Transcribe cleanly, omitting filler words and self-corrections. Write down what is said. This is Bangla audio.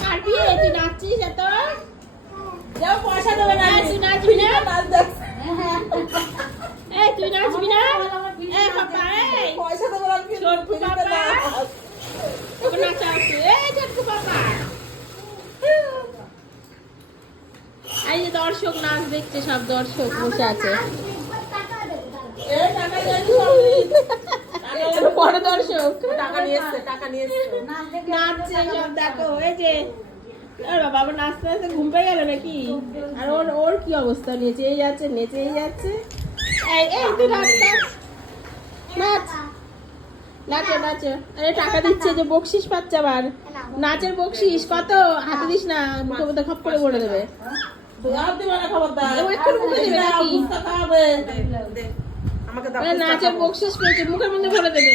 নাচো তুই নাচছিস এত পয়সা দেবে না তুই নাচবি না তুই নাচবি না পয়সা দেবো না নাচাও ছোট্টু পাপা এই যে দর্শক নাচ দেখছে সব দর্শক বসে আছে বড় দর্শক টাকা নিয়ে এসছে নাচছে সব দেখো এই যে বাবা আবার নাচতে নাচতে ঘুম পেয়ে গেল নাকি আর ওর কি অবস্থা নেচেই যাচ্ছে এই তুই নাচ নাচো নাচো আরে টাকা দিচ্ছে যে বকশিস পাচ্ছে আবার নাচের বকশিস কত হাতে দিস না মুখে মধ্যে খপ করে বলে দেবে নাচের বকশিস পেয়েছে মুখের মধ্যে ভরে দেবে